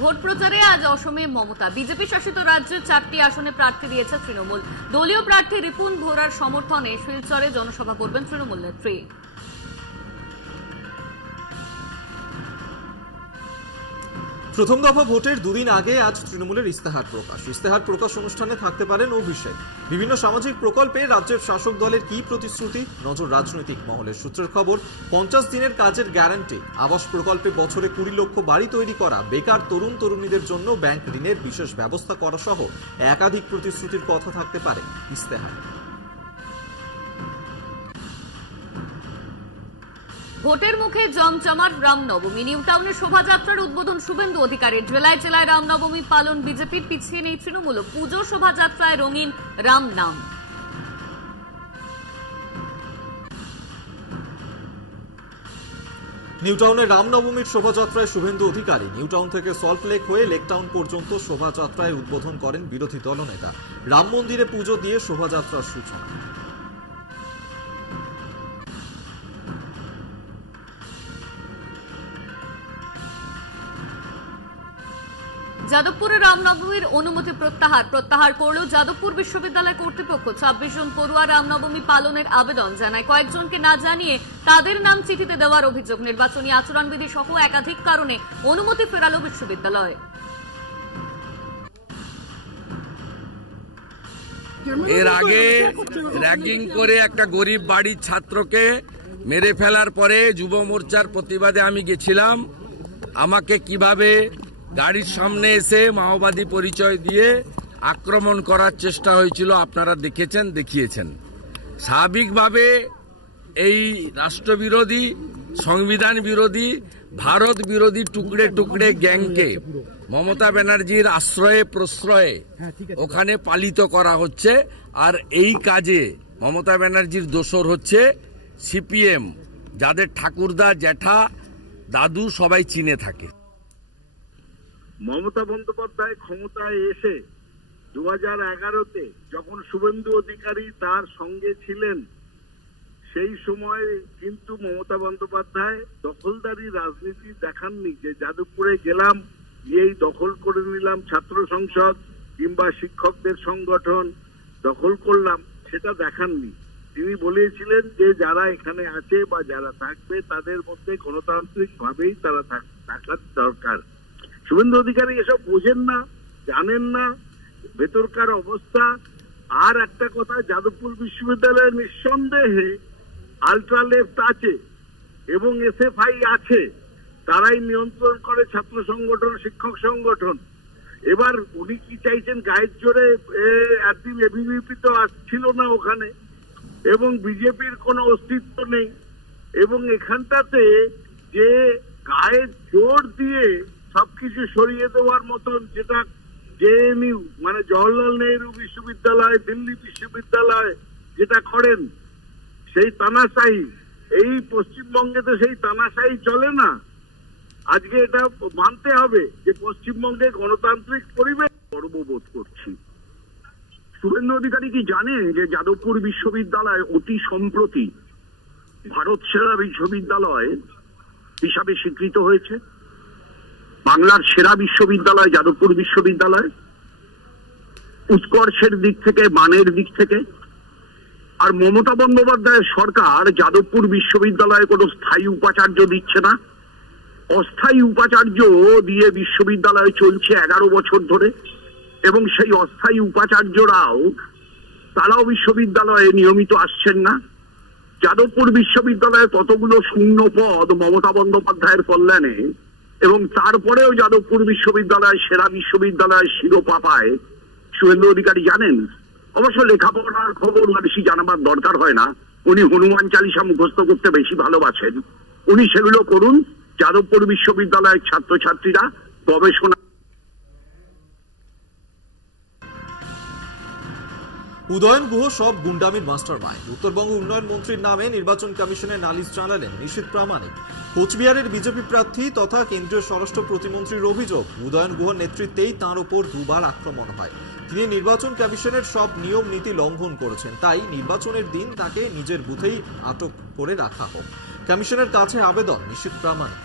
Vote প্রচারে আজ অসমে মমতা। বিজেপি শাসিত রাজ্যের 4টি আসনে প্রার্থী দিয়েছে তৃণমূল। দলীয় প্রার্থী রিপুন ভোরার সমর্থনে শিলচরে জনসভা করবেন তৃণমূল নেত্রী। প্রথম দফা ভোটের দুদিন আগে আজ তৃণমূলের ইস্তেহার প্রকাশ অনুষ্ঠানে থাকতে পারেন অভিষেক। বিভিন্ন সামাজিক প্রকল্পে রাজ্যের শাসক দলের কি প্রতিশ্রুতি, নজর রাজনৈতিক মহলের। সূত্রের খবর, 50 দিনের কাজের গ্যারান্টি, আবাস প্রকল্পে বছরে 20 লক্ষ বাড়ি তৈরি করা, বেকার তরুণ তরুণীদের জন্য ব্যাংক ঋণের বিশেষ ব্যবস্থা করা সহ একাধিক প্রতিশ্রুতির কথা থাকতে পারে ইস্তেহারে। ভোটের মুখে জমজমাট রামনবমী। নিউ টাউনের শোভাযাত্রার উদ্বোধন শুভেন্দু অধিকারীর। জেলায় জেলায় রামনবমী পালন বিজেপির, পিছিয়ে নেই তৃণমূল। পুজো শোভাযাত্রায় রঙিন রাম নাম। নিউ টাউনে রামনবমীর শোভাযাত্রায় শুভেন্দু অধিকারী নিউ টাউন থেকে সল্ট লেক হয়ে লেক টাউন পর্যন্ত শোভাযাত্রায় উদ্বোধন করেন বিরোধী দলনেতা। রাম মন্দিরে পুজো দিয়ে শোভাযাত্রার সূচনা। যাদবপুরে রামনবমীর অনুমতি প্রত্যাহার করল যাদবপুর বিশ্ববিদ্যালয় কর্তৃপক্ষ। 26 জন পড়ুয়া রামনবমী পালনের আবেদন জানায়। কয়েকজনকে না জানিয়ে তাদের নাম চিঠিতে দেওয়ার অভিযোগ। নির্বাচনী আচরণবিধি সহ একাধিক কারণে অনুমতি ফেরাল বিশ্ববিদ্যালয়। এর আগে র্যাগিং করে একটা গরিব বাড়ির ছাত্রকে মেরে ফেলার পরে যুব মোর্চার প্রতিবাদে আমি গেছিলাম। আমাকে কিভাবে গাড়ির সামনে এসে মাওবাদী পরিচয় দিয়ে আক্রমণ করার চেষ্টা হয়েছিল আপনারা দেখেছেন, দেখিয়েছেন। স্বাভাবিকভাবে এই রাষ্ট্রবিরোধী, সংবিধান বিরোধী, ভারত বিরোধী টুকরে টুকরে গ্যাংকে মমতা ব্যানার্জির আশ্রয়ে প্রশ্রয়ে ওখানে পালিত করা হচ্ছে। আর এই কাজে মমতা ব্যানার্জির দোসর হচ্ছে সিপিএম, যাদের ঠাকুরদা, জ্যাঠা, দাদু সবাই চীনে থাকে। মমতা বন্দ্যোপাধ্যায় ক্ষমতায় এসে 2011-তে যখন শুভেন্দু অধিকারী তার সঙ্গে ছিলেন, সেই সময় কিন্তু মমতা বন্দ্যোপাধ্যায় দখলদারি রাজনীতি দেখাননি। যে যাদবপুরে গেলাম, গিয়েই দখল করে নিলাম ছাত্র সংসদ কিংবা শিক্ষকদের সংগঠন দখল করলাম, সেটা দেখাননি। তিনি বলেছিলেন যে যারা এখানে আছে বা যারা থাকবে তাদের মধ্যে গণতান্ত্রিক ভাবেই তারা থাকার দরকার। শুভেন্দু অধিকারী এসব বোঝেন না, জানেন না ভেতরকার অবস্থা। আর একটা কথা, যাদবপুর বিশ্ববিদ্যালয়ে নিঃসন্দেহে আলট্রা লেফট আছে এবং এসএফআই আছে, তারাই নিয়ন্ত্রণ করে ছাত্র সংগঠন, শিক্ষক সংগঠন। এবার উনি কি চাইছেন, গায়ের জোরে একদিন এবিভিপি তো ছিল না ওখানে, এবং বিজেপির কোনো অস্তিত্ব নেই। এবং এখানটাতে যে গায়ের জোর দিয়ে সবকিছু সরিয়ে দেওয়ার মতন, যেটা জেএনইউ মানে জওহরলাল নেহরু বিশ্ববিদ্যালয়, দিল্লি বিশ্ববিদ্যালয় যেটা করেন, সেই তানাশাহি এই পশ্চিমবঙ্গে তো সেই তানাশাহি চলে না। আজকে এটা মানতে হবে যে পশ্চিমবঙ্গে গণতান্ত্রিক পরিবেশ। গর্ববোধ করছি। শুভেন্দু অধিকারী কি জানেন যে যাদবপুর বিশ্ববিদ্যালয় অতি সম্প্রতি ভারত সেরা বিশ্ববিদ্যালয় হিসাবে স্বীকৃত হয়েছে? বাংলার সেরা বিশ্ববিদ্যালয় যাদবপুর বিশ্ববিদ্যালয়, উৎকর্ষের দিক থেকে, মানের দিক থেকে। আর মমতা বন্দ্যোপাধ্যায়ের সরকার যাদবপুর বিশ্ববিদ্যালয়ে কোনো স্থায়ী উপাচার্য দিচ্ছে না, অস্থায়ী উপাচার্য দিয়ে বিশ্ববিদ্যালয় চলছে 11 বছর ধরে। এবং সেই অস্থায়ী উপাচার্যরাও তারাও বিশ্ববিদ্যালয়ে নিয়মিত আসছেন না। যাদবপুর বিশ্ববিদ্যালয়ে কতগুলো শূন্য পদ মমতা বন্দ্যোপাধ্যায়ের কল্যাণে, এবং তারপরেও যাদবপুর বিশ্ববিদ্যালয় সেরা বিশ্ববিদ্যালয়ের শিরোপা পায় শুভেন্দু অধিকারী জানেন? অবশ্য লেখাপড়ার খবর বেশি জানাবার দরকার হয় না, উনি হনুমান চালিসা মুখস্থ করতে বেশি ভালোবাসেন। উনি সেগুলো করুন। যাদবপুর বিশ্ববিদ্যালয়ের ছাত্রছাত্রীরা গবেষণা। উদয়ন গুহ সব গুন্ডামির মাস্টার মাইন্ড। উত্তরবঙ্গ উন্নয়ন মন্ত্রীর নামে নির্বাচন কমিশনে নালিশ জানালেন নিশীথ প্রামাণিক। কোচবিহারের বিজেপি প্রার্থী তথা কেন্দ্রীয় স্বরাষ্ট্র প্রতিমন্ত্রীর অভিযোগ, উদয়ন গুহর নেতৃত্বেই তাঁর ওপর 2 বার আক্রমণ হয়। তিনি নির্বাচন কমিশনের সব নিয়ম নীতি লঙ্ঘন করেছেন, তাই নির্বাচনের দিন তাকে নিজের বুথেই আটক করে রাখা হোক। কমিশনের কাছে আবেদন নিশীথ প্রামাণিক।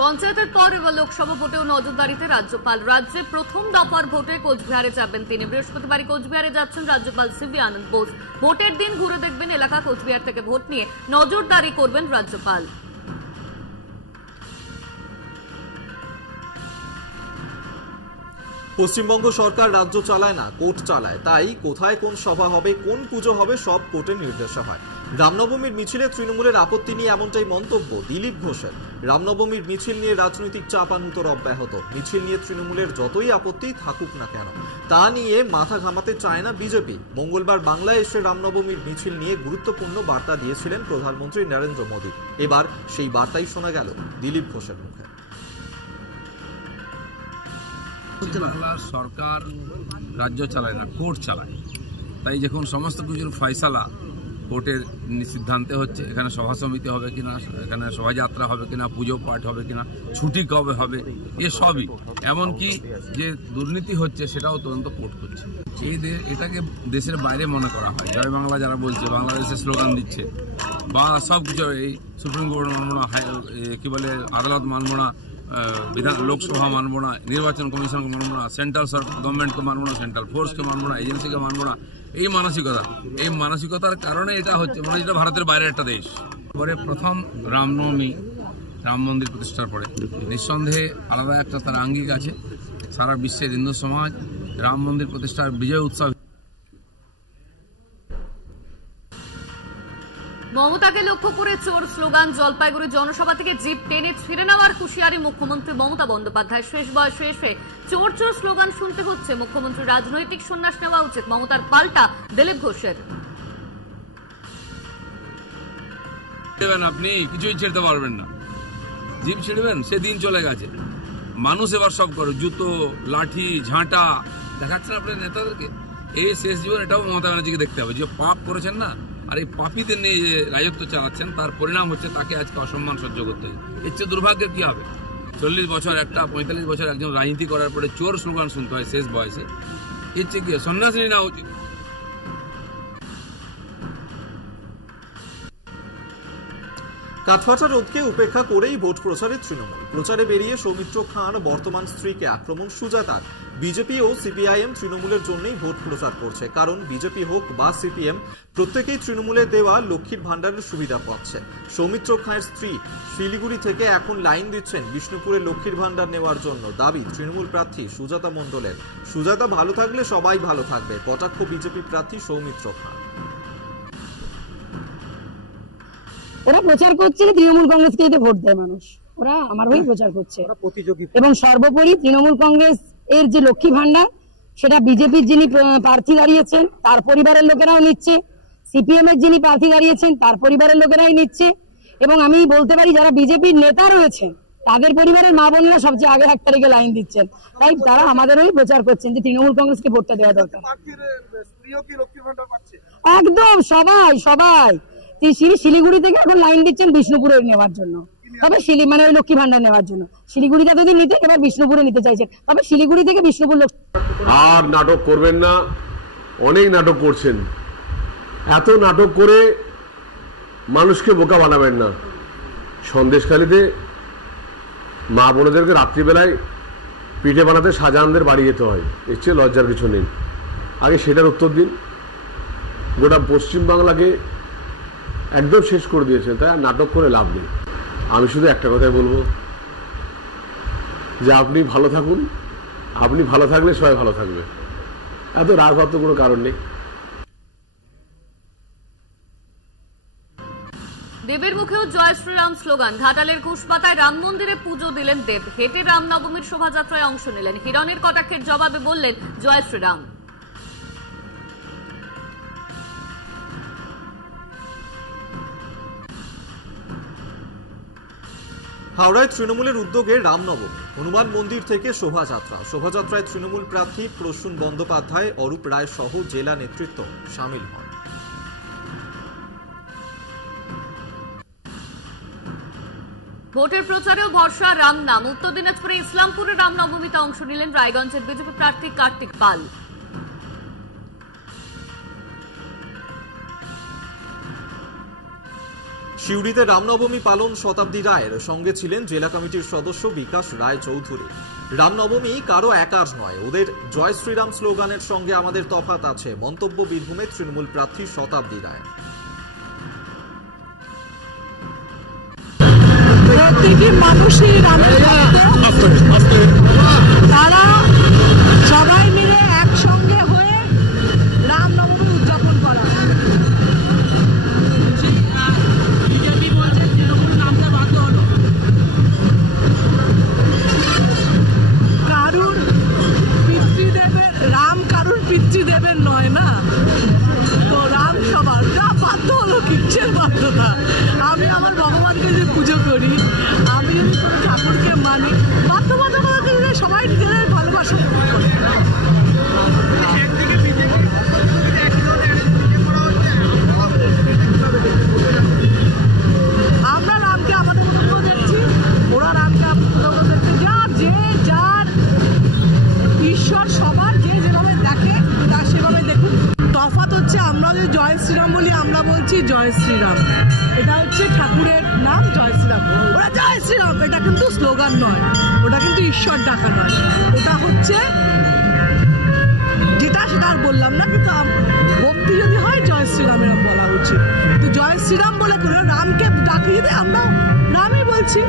পঞ্চায়েতের পর এবার লোকসভা ভোটেও নজরদারিতে রাজ্যপাল। রাজ্যে প্রথম দফার ভোটে কোচবিহারে যাবেন তিনি। বৃহস্পতিবার কোচবিহারে যাচ্ছেন রাজ্যপাল সিভি আনন্দ বোস। ভোটের দিন ঘুরে দেখবেন এলাকা। কোচবিহার থেকে ভোট নিয়ে নজরদারি করবেন রাজ্যপাল। পশ্চিমবঙ্গ সরকার রাজ্য চালায় না, কোর্ট চালায়। তাই কোথায় কোন সভা হবে, কোন পুজো হবে, সব কোর্টের নির্দেশে হয়। রামনবমীর মিছিলে তৃণমূলের আপত্তি নিয়ে এমনটাই মন্তব্য দিলীপ ঘোষের। রামনবমীর মিছিল নিয়ে রাজনৈতিক চাপানুতর অব্যাহত। মিছিল নিয়ে তৃণমূলের যতই আপত্তি থাকুক না কেন, তা নিয়ে মাথা ঘামাতে চায় না বিজেপি। মঙ্গলবার বাংলায় এসে রামনবমীর মিছিল নিয়ে গুরুত্বপূর্ণ বার্তা দিয়েছিলেন প্রধানমন্ত্রী নরেন্দ্র মোদী। এবার সেই বার্তাই শোনা গেল দিলীপ ঘোষের মুখে। বাংলার সরকার রাজ্য চালায় না, কোর্ট চালায়। তাই যখন সমস্ত কিছুর ফয়সালা কোর্টের সিদ্ধান্তে হচ্ছে, এখানে সভা সমিতি হবে কিনা, এখানে শোভাযাত্রা হবে কিনা, পুজো পাঠ হবে কিনা, ছুটি কবে হবে, এসবই, এমনকি যে দুর্নীতি হচ্ছে সেটাও তদন্ত কোর্ট করছে। এটাকে দেশের বাইরে মনে করা হয়। জয় বাংলা যারা বলছে, বাংলাদেশের স্লোগান দিচ্ছে, বা সব কিছু এই সুপ্রিম কোর্ট মানব না, কি বলে আদালত মানব না, লোকসভা মানব না, নির্বাচন কমিশনকে মানব না, সেন্ট্রাল গভর্নমেন্টকে মানব না, সেন্ট্রাল ফোর্সকে মানব না, এজেন্সিকে মানব না, এই মানসিকতার কারণে এটা হচ্ছে, মানে এটা ভারতের বাইরের একটা দেশ। পরে প্রথম রামনবমী, রাম মন্দির প্রতিষ্ঠার পরে নিঃসন্দেহে আলাদা একটা তার আঙ্গিক আছে। সারা বিশ্বের হিন্দু সমাজ রাম মন্দির প্রতিষ্ঠার বিজয় উৎসব। মমতাকে লক্ষ্য করে চোর স্লোগান। জলপাইগুড়ি জনসভা থেকে জিপ টেনে ছিঁড়ে নেওয়ার হুঁশিয়ারি মুখ্যমন্ত্রী মমতা বন্দ্যোপাধ্যায়। শেষ বয়সে এসে চোর চোর স্লোগান শুনতে হচ্ছে। মুখ্যমন্ত্রী রাজনৈতিক সন্ন্যাস নেওয়া উচিত। মমতার পাল্টা দিলীপ ঘোষের। আপনি কিছুই ছেড়তে পারবেন না, জিপ ছিঁড়বেন, সেদিন চলে গেছে। মানুষ এবার সব করে জুতো, লাঠি, ঝাঁটা দেখাচ্ছেন আপনার নেতাদেরকে। এই শেষ জীবন এটাও মমতা ব্যানার্জিকে দেখতে হবে, যে পাপ করেছেন না, আর এই পাপীদের নিয়ে যে রাজত্ব চালাচ্ছেন, তার পরিণাম হচ্ছে তাকে আজকে অসম্মান সহ্য করতে হবে। এর চেয়ে দুর্ভাগ্যের কি হবে? 40 বছর একটা, 45 বছর একজন রাজনীতি করার পরে চোর স্লোগান শুনতে হয় শেষ বয়সে। এর চেয়ে কি সন্ন্যাসী নেওয়া উচিত। কাঠফাটা রোদকে উপেক্ষা করেই ভোট প্রচারে তৃণমূল। প্রচারে বেরিয়ে সৌমিত্র খান বর্তমান স্ত্রীকে আক্রমণ সুজাতার। বিজেপি ও সিপিআইএম তৃণমূলের জন্যই ভোট প্রচার করছে, কারণ বিজেপি হোক বা সিপিএম প্রত্যেকেই তৃণমূলের দেওয়া লক্ষ্মীর ভাণ্ডারের সুবিধা পাচ্ছে। সৌমিত্র খানের স্ত্রী শিলিগুড়ি থেকে এখন লাইন দিচ্ছেন বিষ্ণুপুরে লক্ষ্মীর ভাণ্ডার নেওয়ার জন্য। দাবি তৃণমূল প্রার্থী সুজাতা মণ্ডলের। সুজাতা ভালো থাকলে সবাই ভালো থাকবে, কটাক্ষ বিজেপি প্রার্থী সৌমিত্র খান। ওরা প্রচার করছে তৃণমূল কংগ্রেসকে এতে ভোট দেয় মানুষ। ওরা আমার হয়ে প্রচার করছে, এবং সর্বোপরি তৃণমূল কংগ্রেস এর যে লক্ষ্মী ভান্ডার, সেটা বিজেপির যিনি প্রার্থী দাঁড়িয়েছেন তার পরিবারের লোকেরাও নিচ্ছে, সিপিএম এর যিনি প্রার্থী দাঁড়িয়েছেন তার পরিবারের লোকেরাই নিচ্ছে, এবং আমি বলতে পারি যারা বিজেপির নেতা রয়েছে তাদের পরিবারের মা বোনেরা সবচেয়ে আগে 1 তারিখে লাইন দিচ্ছেন। তাই তারা আমাদের হয়ে প্রচার করছেন যে তৃণমূল কংগ্রেসকে ভোটটা দেওয়া দরকার। একদম সবাই শিলিগুড়ি থেকে এখন লাইন দিচ্ছেন বিষ্ণুপুরে নেওয়ার জন্য। তবে মানে ওই লক্ষ্মী ভান্ডার নেওয়ার জন্য শিলিগুড়িতে যদি নিতে, এবার বিষ্ণুপুরে নিতে চাইছেন। তবে শিলিগুড়ি থেকে বিষ্ণুপুর আর নাটক করবেন না, অনেক নাটক করছেন। এত নাটক করে মানুষকে বোকা বানাবেন না। সন্দেশখালীতে মা বোনদেরকে রাত্রিবেলায় পিঠে বানাতে শাহজাহানদের বাড়ি যেতে হয়, এর চেয়ে লজ্জার কিছু নেই। আগে সেটার উত্তর দিন। গোটা পশ্চিমবাংলাকে একদম শেষ করে দিয়েছেন, তাই আর নাটক করে লাভ নেই। আমি শুধু একটা কথাই বলবো, যে আপনি ভালো থাকুন, আপনি ভালো থাকলে সবাই ভালো থাকবে। এত রাগ হওয়ার তো কোনো কারণ নেই। দেবের মুখেও জয় শ্রীরাম স্লোগান। ঘাটালের ঘুষপাতায় রাম মন্দিরে পুজো দিলেন দেব। হেঁটে রামনবমীর শোভাযাত্রায় অংশ নিলেন। হিরণের কটাক্ষের জবাবে বললেন জয় শ্রীরাম। হাওড়ায় তৃণমূলের উদ্যোগে রামনবমী। হনুমান মন্দির থেকে শোভাযাত্রায় তৃণমূল প্রার্থী প্রসূন বন্দ্যোপাধ্যায়, অরূপ রায় সহ জেলা নেতৃত্ব সামিল হন। ভোটের প্রচারেও ভরসা রাম নাম। উত্তর দিনাজপুরে ইসলামপুরে রামনবমীতে অংশ নিলেন রায়গঞ্জের বিজেপি প্রার্থী কার্তিক পাল। সিউড়িতে রামনবমী পালন শতাব্দী রায়ের সঙ্গে ছিলেন জেলা কমিটির সদস্য বিকাশ রায় চৌধুরী। রামনবমী কারো একার নয়, ওদের জয় শ্রীরাম স্লোগানের সঙ্গে আমাদের তফাৎ আছে, মন্তব্য বীরভূমের তৃণমূল প্রার্থী শতাব্দী রায়। প্রতিটি মানুষই তারা সবাই মিলে একসঙ্গে হয়ে রামনবমী উদযাপন করা। বিজেপি বলছে তৃণমূল নামটা বাধ্য হলো, কারুর পিতৃদেবের রাম কারুর পিতৃদেবের নয় না, তো রাম সবার যা বাধ্য হলো, কিসের বাধ্যতা? আমি আমার ভগবানকে যদি পুজো করি, আমি যদি কোনো ঠাকুরকে মানি, বাধ্যবাধকতা দিলে সবাই নিজেদের ভালোবাসা করে। আমরা রামকে আমাদের মতো দেখছি, ওরা রামকে মতো দেখছে। যে যার ঈশ্বর সবার যে যেভাবে দেখে তার সেভাবে দেখুন। তফাৎ হচ্ছে আমরা যদি জয় শ্রীরাম বলি, আমরা বলছি জয় শ্রীরাম, এটা হচ্ছে ঠাকুরের নাম জয় শ্রীরাম। ওরা জয় শ্রীরাম, এটা কিন্তু স্লোগান নয়, ওটা কিন্তু ঈশ্বর ডাকা নয়, ওটা হচ্ছে যেটা সেটা আর বললাম না, কিন্তু ভক্তি যদি হয় জয় শ্রীরাম এরকম বলা উচিত। তো জয় শ্রীরাম বলে করে রামকে ডাকিয়ে দিয়ে আমরা রামই বলছি।